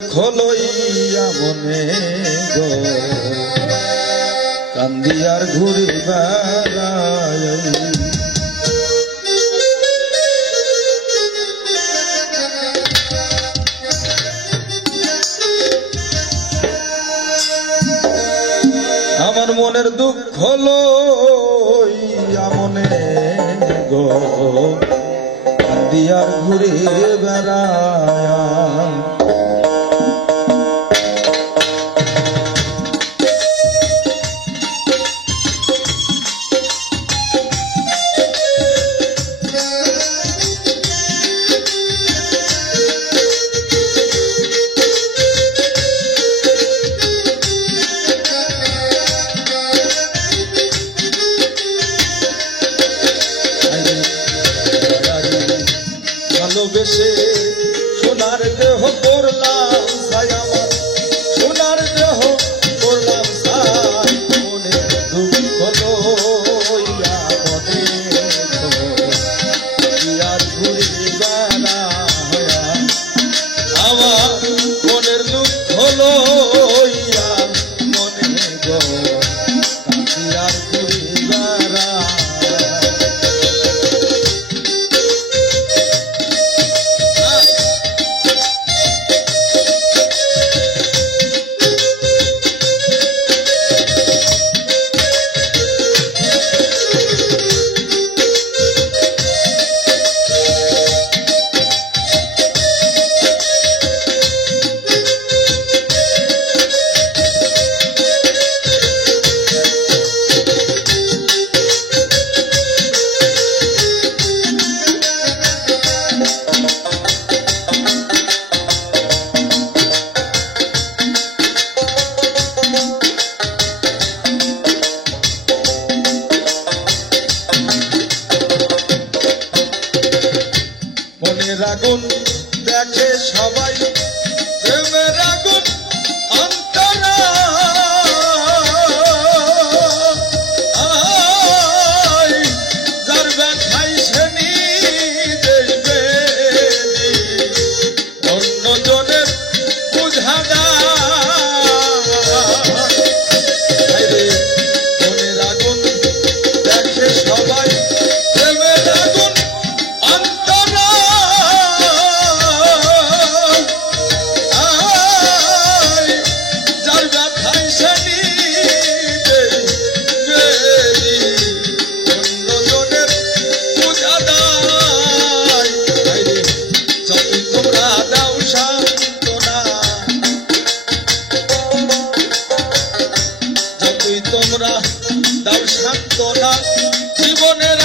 খলইয়া মনে গো কান্দিয়ার ঘুরি বেড়াই আমার মনের দুঃখ লইয়া মনে গো কান্দিয়ার ঘুরি বেড়াই ভালোবেসে সোনার দেহ করলাম ছায়া সোনার দেহ করলাম ছাই মনে দুঃখ লইয়া মনে আর ঘুরি বেড়াইয়া আমার মনের দুঃখ লইয়া মনে গো আর ঘুরি বেড়াইয়া মনের আগুন দেখে সবাই প্রেমের আগুন অন্তরা যার ব্যথাই সে দেখবে অন্যজনের বুঝা মনের আগুন দেখে সবাই প্রেমের আগুন তোমরা দাও সান্ত্বনা জীবনের